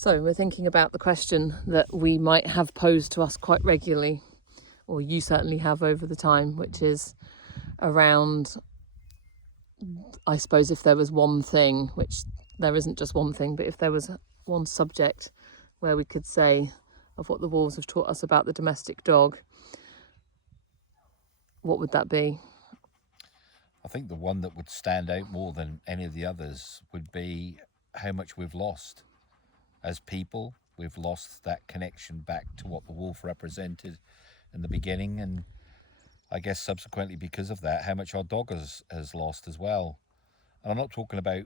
So we're thinking about the question that we might have posed to us quite regularly, or you certainly have over the time, which is around, I suppose, if there was one thing, which there isn't just one thing, but if there was one subject where we could say of what the wolves have taught us about the domestic dog, what would that be? I think the one that would stand out more than any of the others would be how much we've lost as people. We've lost that connection back to what the wolf represented in the beginning, and I guess subsequently because of that, how much our dog has lost as well. And I'm not talking about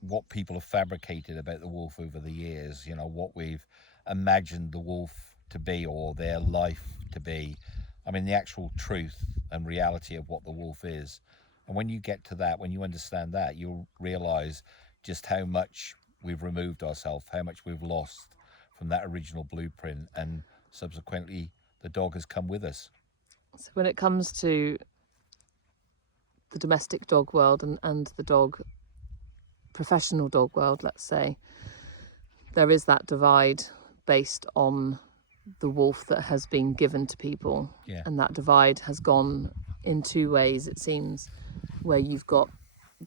what people have fabricated about the wolf over the years, you know, what we've imagined the wolf to be or their life to be. I mean, the actual truth and reality of what the wolf is. And when you get to that, when you understand that, you'll realize just how much we've removed ourselves, how much we've lost from that original blueprint, and subsequently the dog has come with us. So when it comes to the domestic dog world and the dog, professional dog world, let's say, there is that divide based on the wolf that has been given to people. Yeah. And that divide has gone in two ways, it seems, where you've got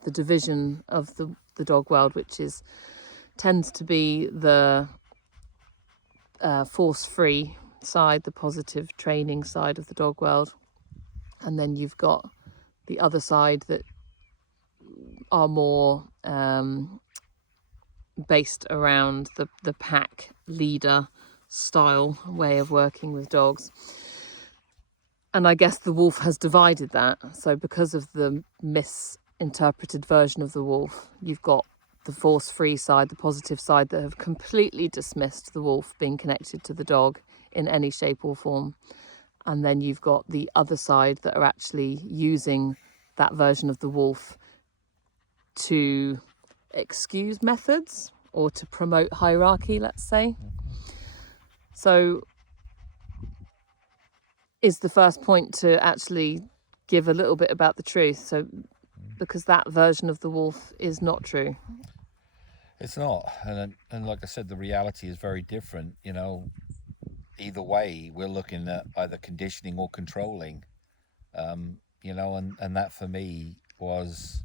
the division of the dog world, which tends to be the force-free side, the positive training side of the dog world. And then you've got the other side that are more based around the pack leader style way of working with dogs. And I guess the wolf has divided that. So because of the misinterpreted version of the wolf, you've got the force-free side, the positive side, that have completely dismissed the wolf being connected to the dog in any shape or form. And then you've got the other side that are actually using that version of the wolf to excuse methods or to promote hierarchy, let's say. So is the first point to actually give a little bit about the truth. So because that version of the wolf is not true. It's not. And like I said, the reality is very different. You know, either way, we're looking at either conditioning or controlling. You know, and that for me was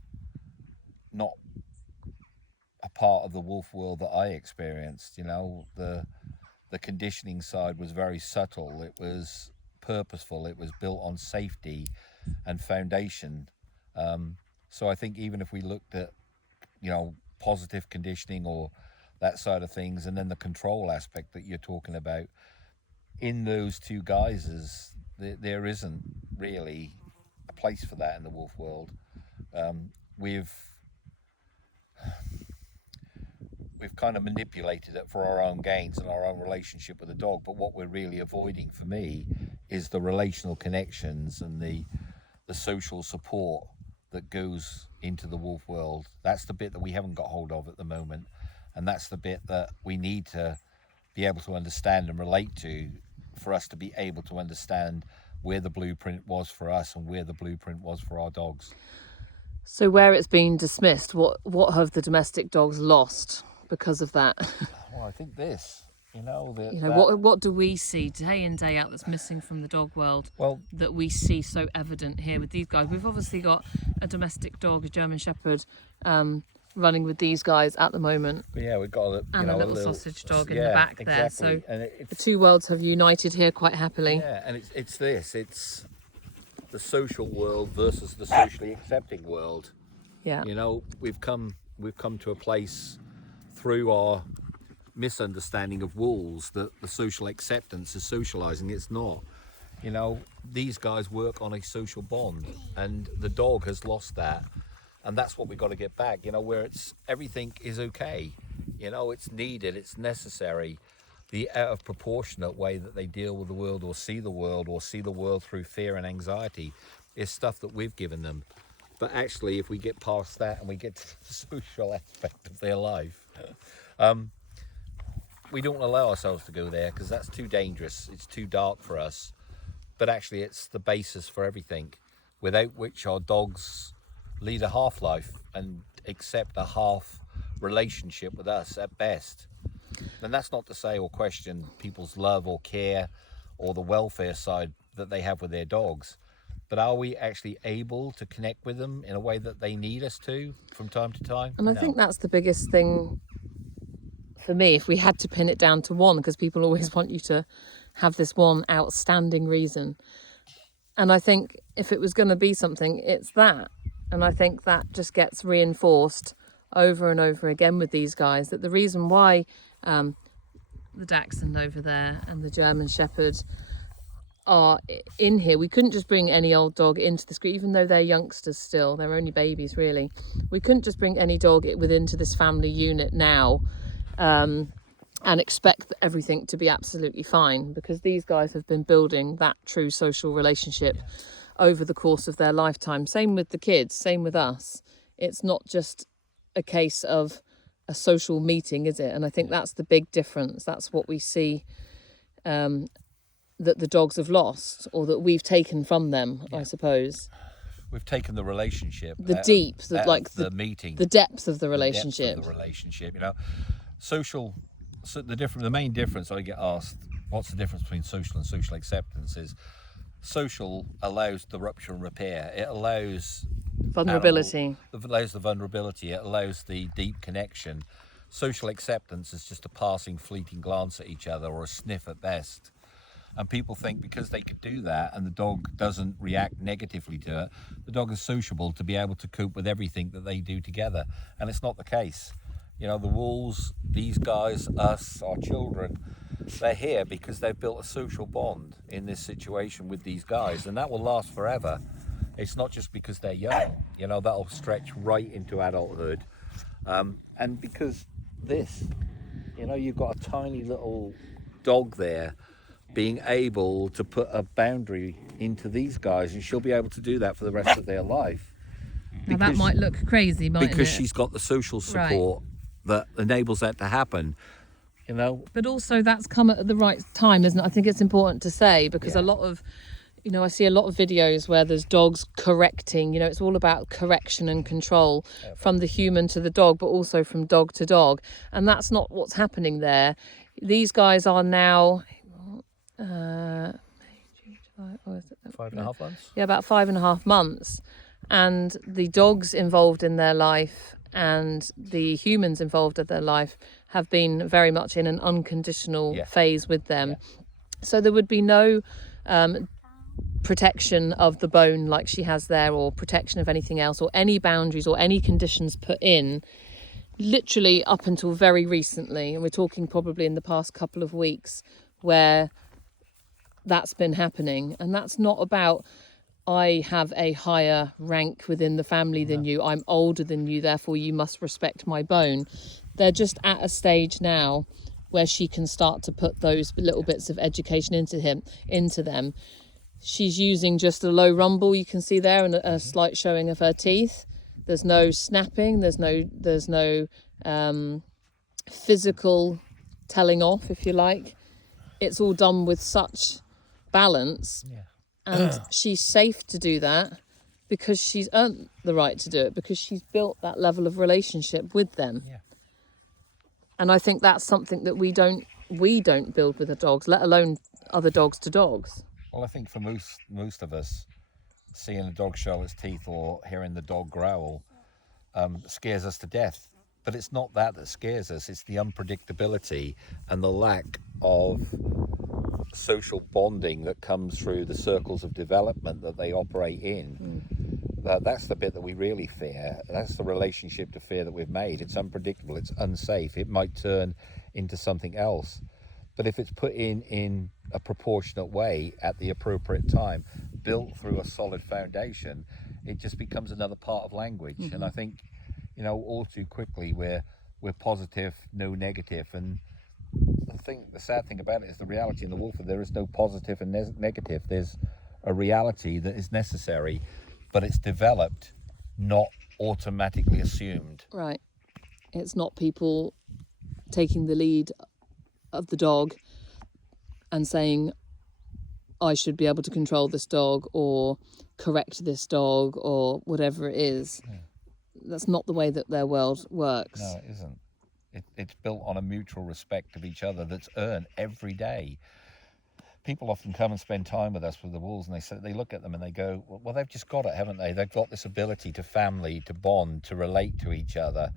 not a part of the wolf world that I experienced. You know, the conditioning side was very subtle. It was purposeful. It was built on safety and foundation. So I think even if we looked at, you know, positive conditioning or that side of things, and then the control aspect that you're talking about, in those two guises, there isn't really a place for that in the wolf world. We've kind of manipulated it for our own gains and our own relationship with the dog, but what we're really avoiding for me is the relational connections and the social support that goes into the wolf world. That's the bit that we haven't got hold of at the moment, and that's the bit that we need to be able to understand and relate to, for us to be able to understand where the blueprint was for us and where the blueprint was for our dogs. So where it's been dismissed, what have the domestic dogs lost because of that? Well, I think this, what do we see day in, day out that's missing from the dog world, that we see so evident here with these guys? We've obviously got a domestic dog, a German Shepherd, running with these guys at the moment. Yeah, we've got a little sausage dog in the back there. So and the two worlds have united here quite happily. Yeah, and it's the social world versus the socially accepting world. Yeah. You know, we've come to a place through our misunderstanding of wolves that the social acceptance is socializing. It's not. You know, these guys work on a social bond, and the dog has lost that, and that's what we've got to get back. You know, where everything is okay. You know, it's needed, it's necessary. The out of proportionate way that they deal with the world or see the world through fear and anxiety is stuff that we've given them. But actually, if we get past that and we get to the social aspect of their life, we don't allow ourselves to go there because that's too dangerous. It's too dark for us. But actually, it's the basis for everything, without which our dogs lead a half life and accept a half relationship with us at best. And that's not to say or question people's love or care or the welfare side that they have with their dogs. But are we actually able to connect with them in a way that they need us to from time to time? And I think that's the biggest thing for me, if we had to pin it down to one, because people always want you to have this one outstanding reason. And I think if it was going to be something, it's that. And I think that just gets reinforced over and over again with these guys, that the reason why the Dachshund over there and the German Shepherd are in here, we couldn't just bring any old dog into this group, even though they're youngsters still, they're only babies really. We couldn't just bring any dog into this family unit now and expect everything to be absolutely fine, because these guys have been building that true social relationship over the course of their lifetime. Same with the kids, same with us. It's not just a case of a social meeting, is it? And I think that's the big difference. That's what we see that the dogs have lost, or that we've taken from them, I suppose. We've taken the relationship, the meeting, the depth of the relationship. You know, social. So the main difference I get asked, what's the difference between social and social acceptance, is social allows the rupture and repair. It allows vulnerability. It allows the vulnerability. It allows the deep connection. Social acceptance is just a passing, fleeting glance at each other, or a sniff at best. And people think because they could do that and the dog doesn't react negatively to it, the dog is sociable to be able to cope with everything that they do together. And it's not the case. You know, the wolves, these guys, us, our children, they're here because they've built a social bond in this situation with these guys, and that will last forever. It's not just because they're young, you know, that'll stretch right into adulthood. And because this, you know, you've got a tiny little dog there being able to put a boundary into these guys, and she'll be able to do that for the rest of their life. Now that might look crazy, mightn't it? Because she's got the social support that enables that to happen, you know. But also that's come at the right time, isn't it? I think it's important to say, because a lot of, you know, I see a lot of videos where there's dogs correcting, you know, it's all about correction and control from the human to the dog, but also from dog to dog. And that's not what's happening there. These guys are now 5.5 months. Yeah, about 5.5 months. And the dogs involved in their life and the humans involved in their life have been very much in an unconditional phase with them. So there would be no protection of the bone like she has there, or protection of anything else, or any boundaries or any conditions put in, literally up until very recently. And we're talking probably in the past couple of weeks where that's been happening. And that's not about, I have a higher rank within the family than you, I'm older than you, therefore you must respect my bone. They're just at a stage now where she can start to put those little bits of education into them. She's using just a low rumble, you can see there, and a slight showing of her teeth. There's no snapping, there's no physical telling off, if you like. It's all done with such balance. And she's safe to do that because she's earned the right to do it, because she's built that level of relationship with them. And I think that's something that we don't build with the dogs, let alone other dogs to dogs. Well, I think for most of us, seeing a dog show its teeth or hearing the dog growl scares us to death. But it's not that scares us, it's the unpredictability and the lack of social bonding that comes through the circles of development that they operate in. That's the bit that we really fear. That's the relationship to fear that we've made. It's unpredictable, it's unsafe, it might turn into something else. But if it's put in a proportionate way at the appropriate time, built through a solid foundation, it just becomes another part of language. And I think, you know, all too quickly we're positive, no negative. And the sad thing about it is the reality in the wolf, there is no positive and negative. There's a reality that is necessary, but it's developed, not automatically assumed. Right. It's not people taking the lead of the dog and saying, I should be able to control this dog or correct this dog or whatever it is. That's not the way that their world works. No, it isn't. It's built on a mutual respect of each other that's earned every day. People often come and spend time with us with the wolves, and they look at them and they go, well, they've just got it, haven't they? They've got this ability to family, to bond, to relate to each other.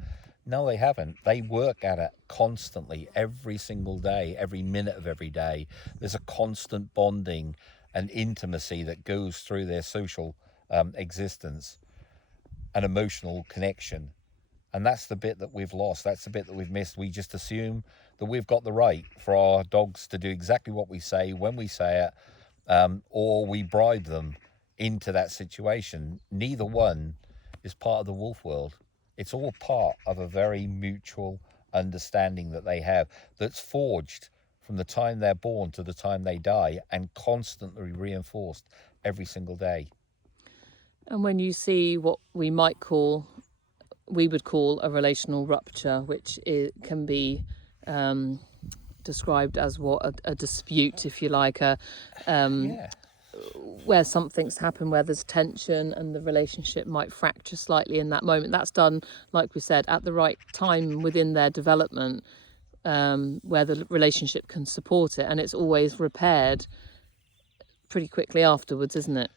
No, they haven't. They work at it constantly, every single day, every minute of every day. There's a constant bonding and intimacy that goes through their social existence, an emotional connection. And that's the bit that we've lost. That's the bit that we've missed. We just assume that we've got the right for our dogs to do exactly what we say when we say it, or we bribe them into that situation. Neither one is part of the wolf world. It's all part of a very mutual understanding that they have, that's forged from the time they're born to the time they die, and constantly reinforced every single day. And when you see what we would call a relational rupture, which can be described as a dispute, if you like, where something's happened, where there's tension and the relationship might fracture slightly in that moment. That's done, like we said, at the right time within their development, where the relationship can support it, and it's always repaired pretty quickly afterwards, isn't it?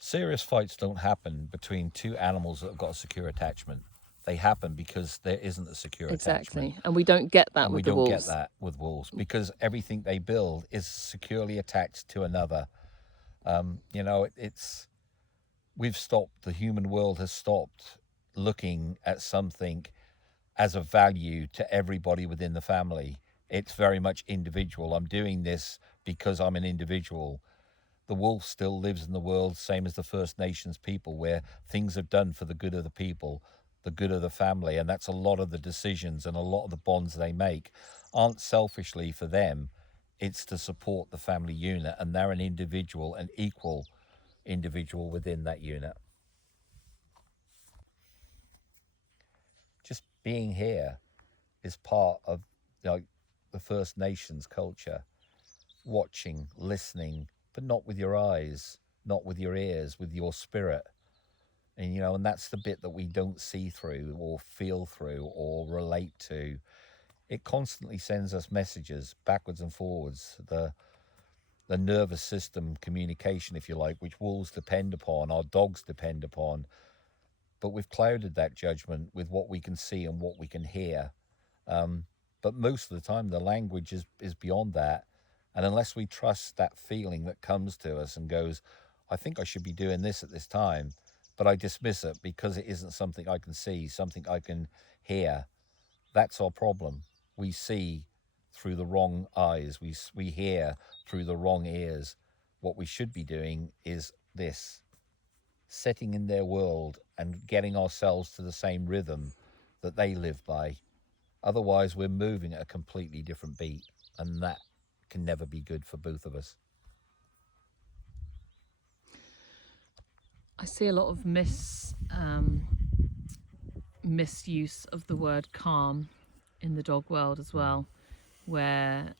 Serious fights don't happen between two animals that have got a secure attachment. They happen because there isn't a secure attachment. And we don't get that with the wolves. We don't get that with wolves because everything they build is securely attached to another. The human world has stopped looking at something as a value to everybody within the family. It's very much individual. I'm doing this because I'm an individual. The wolf still lives in the world, same as the First Nations people, where things are done for the good of the people, the good of the family, and that's a lot of the decisions and a lot of the bonds they make aren't selfishly for them. It's to support the family unit, and they're an individual, an equal individual within that unit. Just being here is part of the First Nations culture. Watching, listening, but not with your eyes, not with your ears, with your spirit. And that's the bit that we don't see through or feel through or relate to. It constantly sends us messages backwards and forwards. The nervous system communication, if you like, which wolves depend upon, our dogs depend upon. But we've clouded that judgment with what we can see and what we can hear. But most of the time, the language is beyond that. And unless we trust that feeling that comes to us and goes, I think I should be doing this at this time, but I dismiss it because it isn't something I can see, something I can hear. That's our problem. We see through the wrong eyes. We hear through the wrong ears. What we should be doing is this, sitting in their world and getting ourselves to the same rhythm that they live by. Otherwise, we're moving at a completely different beat, and that can never be good for both of us. I see a lot of misuse of the word calm in the dog world as well, where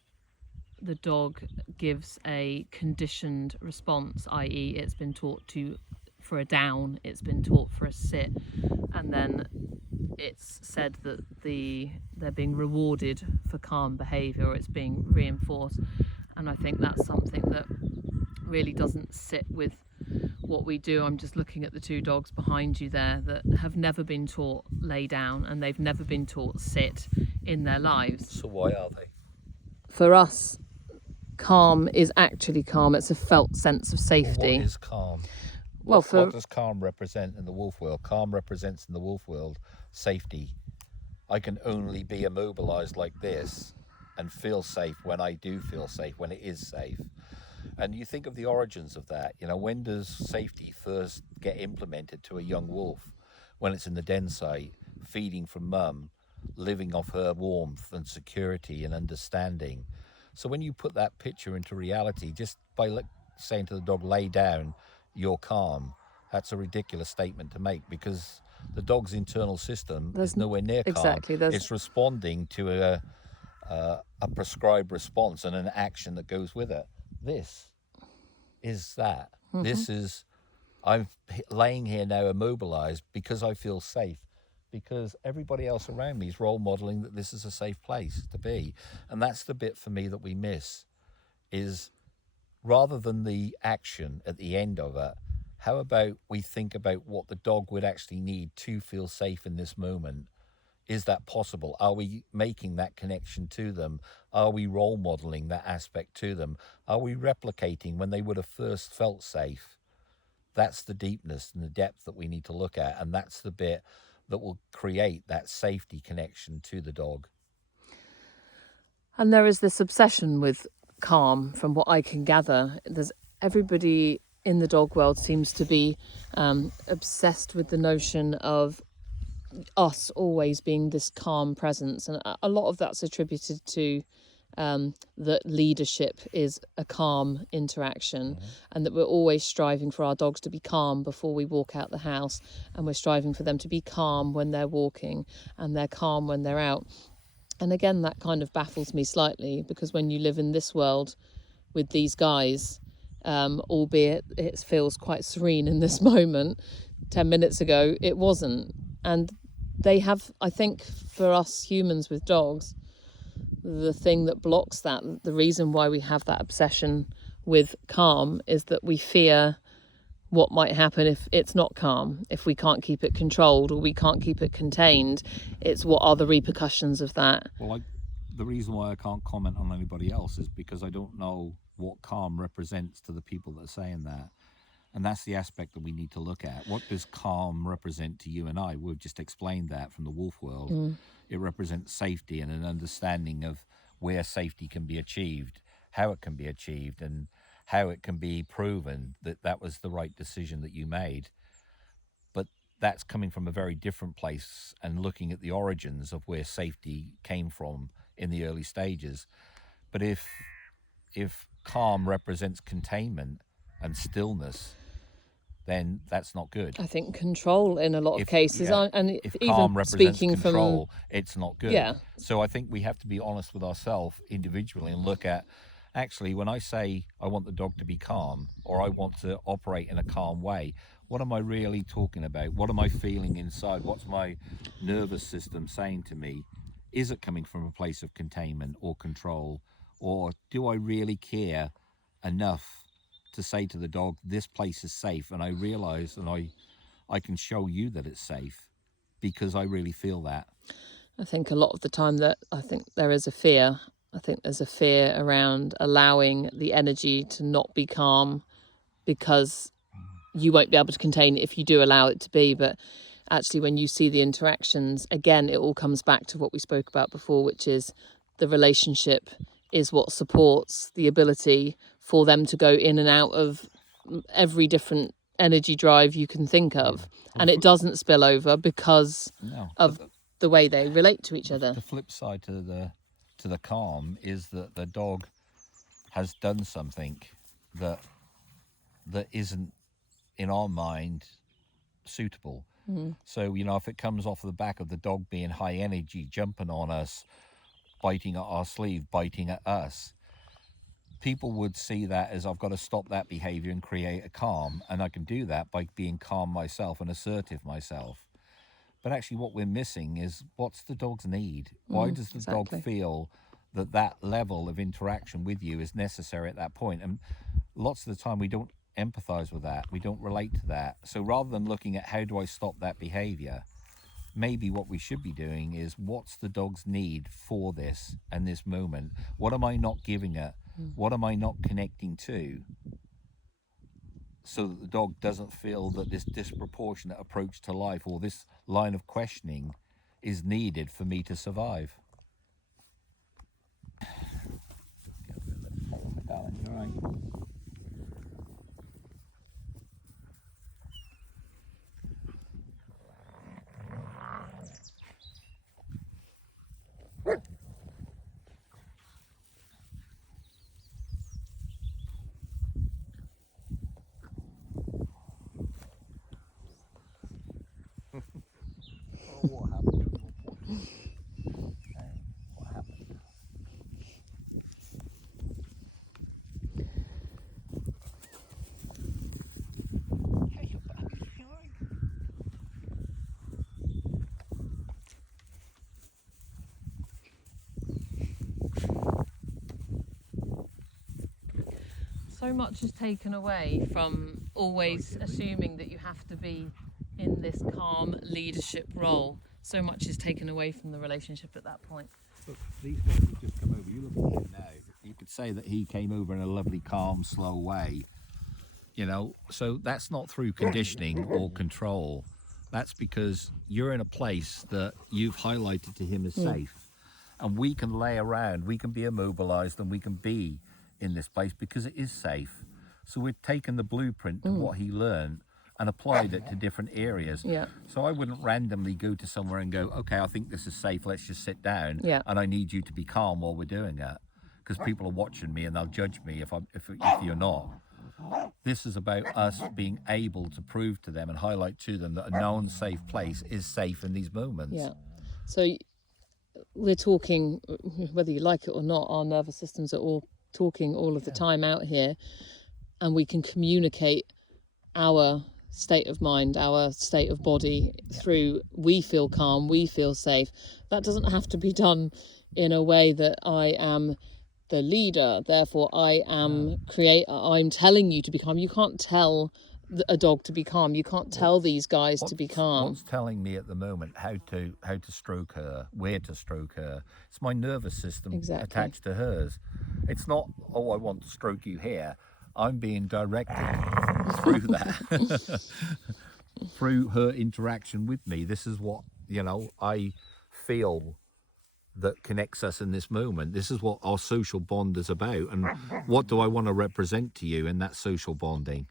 the dog gives a conditioned response, i.e. it's been taught for a down, it's been taught for a sit, and then it's said that they're being rewarded for calm behaviour, or it's being reinforced. And I think that's something that really doesn't sit with what we do. I'm just looking at the two dogs behind you there that have never been taught lay down, and they've never been taught sit in their lives. So why are they? For us, calm is actually calm. It's a felt sense of safety. What is calm? What does calm represent in the wolf world? Calm represents in the wolf world safety. I can only be immobilized like this and feel safe when I do feel safe, when it is safe. And you think of the origins of that. When does safety first get implemented to a young wolf? When it's in the den site, feeding from mum, living off her warmth and security and understanding. So when you put that picture into reality, just by saying to the dog, lay down, you're calm, that's a ridiculous statement to make, because the dog's internal system is nowhere near calm. Exactly. It's responding to a prescribed response and an action that goes with it. This is that. Mm-hmm. This is, I'm laying here now immobilized because I feel safe. because everybody else around me is role modeling that this is a safe place to be. And that's the bit for me that we miss, is rather than the action at the end of it, how about we think about what the dog would actually need to feel safe in this moment? Is that possible? Are we making that connection to them? Are we role modeling that aspect to them? Are we replicating when they would have first felt safe? That's the deepness and the depth that we need to look at. And that's the bit that will create that safety connection to the dog. And there is this obsession with calm, from what I can gather. There's everybody in the dog world seems to be obsessed with the notion of us always being this calm presence, and a lot of that's attributed to that leadership is a calm interaction, and that we're always striving for our dogs to be calm before we walk out the house, and we're striving for them to be calm when they're walking, and they're calm when they're out. And again, that kind of baffles me slightly, because when you live in this world with these guys, albeit it feels quite serene in this moment, 10 minutes ago it wasn't. And they have, I think, for us humans with dogs, the thing that blocks that, the reason why we have that obsession with calm, is that we fear what might happen if it's not calm, if we can't keep it controlled or we can't keep it contained. It's what are the repercussions of that. Well, the reason why I can't comment on anybody else is because I don't know what calm represents to the people that are saying that. And that's the aspect that we need to look at. What does calm represent to you and I? We've just explained that from the wolf world. It represents safety and an understanding of where safety can be achieved, how it can be achieved, and how it can be proven that that was the right decision that you made. But that's coming from a very different place and looking at the origins of where safety came from in the early stages. But if calm represents containment and stillness, then that's not good. I think control in a lot of cases, and if even calm represents speaking control, it's not good. Yeah. So I think we have to be honest with ourselves individually and look at, actually, when I say I want the dog to be calm, or I want to operate in a calm way, what am I really talking about? What am I feeling inside? What's my nervous system saying to me? Is it coming from a place of containment or control? Or do I really care enough to say to the dog, this place is safe, and I realize and I can show you that it's safe because I really feel that? I think a lot of the time that I think there is a fear. I think there's a fear around allowing the energy to not be calm, because you won't be able to contain it if you do allow it to be. But actually, when you see the interactions, again, it all comes back to what we spoke about before, which is the relationship is what supports the ability for them to go in and out of every different energy drive you can think of. And it doesn't spill over because of the way they relate to each other. The flip side to the calm is that the dog has done something that isn't, in our mind, suitable. So, if it comes off the back of the dog being high energy, jumping on us, biting at our sleeve, biting at us, people would see that as, I've got to stop that behavior and create a calm, and I can do that by being calm myself and assertive myself. But actually what we're missing is, what's the dog's need? Why does the dog feel that level of interaction with you is necessary at that point? And lots of the time we don't empathize with that, we don't relate to that. So rather than looking at how do I stop that behavior, maybe what we should be doing is, what's the dog's need for this and this moment? What am I not giving it? What am I not connecting to? So that the dog doesn't feel that this disproportionate approach to life, or this line of questioning, is needed for me to survive. Darling, you're right. What happened? What happened? so much is taken away from always assuming that you have to be in this calm leadership role. So much is taken away from the relationship at that point. Look, these guys have just come over. You look at him now. You could say that he came over in a lovely, calm, slow way. You know, so that's not through conditioning or control. That's because you're in a place that you've highlighted to him as safe. And we can lay around, we can be immobilized, and we can be in this place because it is safe. So we've taken the blueprint of what he learned and applied it to different areas. Yeah. So I wouldn't randomly go to somewhere and go, okay, I think this is safe, let's just sit down. Yeah. And I need you to be calm while we're doing it. Because people are watching me and they'll judge me if you're not. This is about us being able to prove to them and highlight to them that a known safe place is safe in these moments. Yeah. So we're talking, whether you like it or not, our nervous systems are all talking all of the time out here, and we can communicate our state of mind, our state of body through we feel calm, we feel safe. That doesn't have to be done in a way that I am the leader, therefore I am creator, I'm telling you to be calm. You can't tell a dog to be calm. You can't tell these guys to be calm. What's telling me at the moment how to stroke her, where to stroke her? It's my nervous system attached to hers. It's not, oh, I want to stroke you here. I'm being directed through that, through her interaction with me. This is what, you know, I feel that connects us in this moment. This is what our social bond is about. And what do I want to represent to you in that social bonding?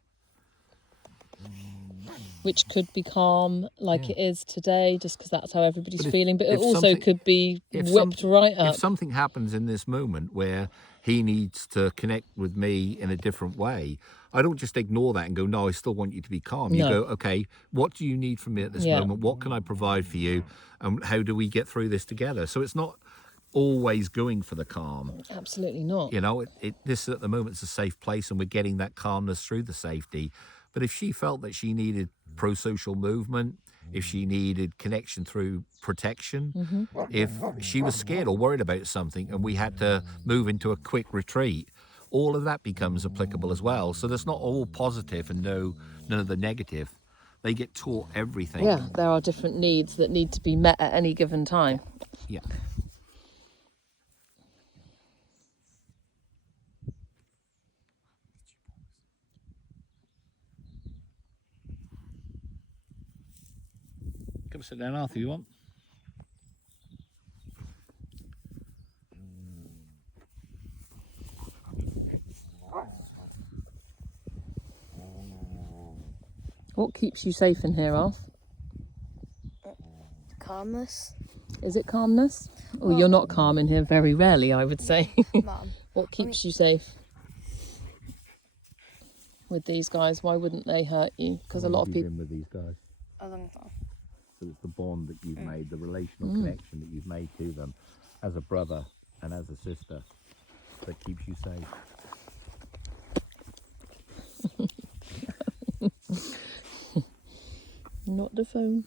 Which could be calm like it is today, just because that's how everybody's feeling. But it if also could be whipped right up. If something happens in this moment where he needs to connect with me in a different way, I don't just ignore that and go, no, I still want you to be calm. You go, okay, what do you need from me at this moment? What can I provide for you? And how do we get through this together? So it's not always going for the calm. Absolutely not. You know, this at the moment is a safe place and we're getting that calmness through the safety. But if she felt that she needed pro-social movement, if she needed connection through protection, if she was scared or worried about something and we had to move into a quick retreat, all of that becomes applicable as well. So that's not all positive and none of the negative. They get taught everything. Yeah, there are different needs that need to be met at any given time. Yeah. Come sit down, Arthur, you want? What keeps you safe in here, Alf? Calmness. Is it calmness? Well, you're not calm in here very rarely, I would say. Mum. What keeps you safe with these guys? Why wouldn't they hurt you? Because a lot of people... Been with these guys. A long time. So it's the bond that you've made, the relational connection that you've made to them as a brother and as a sister that keeps you safe. Not the phone.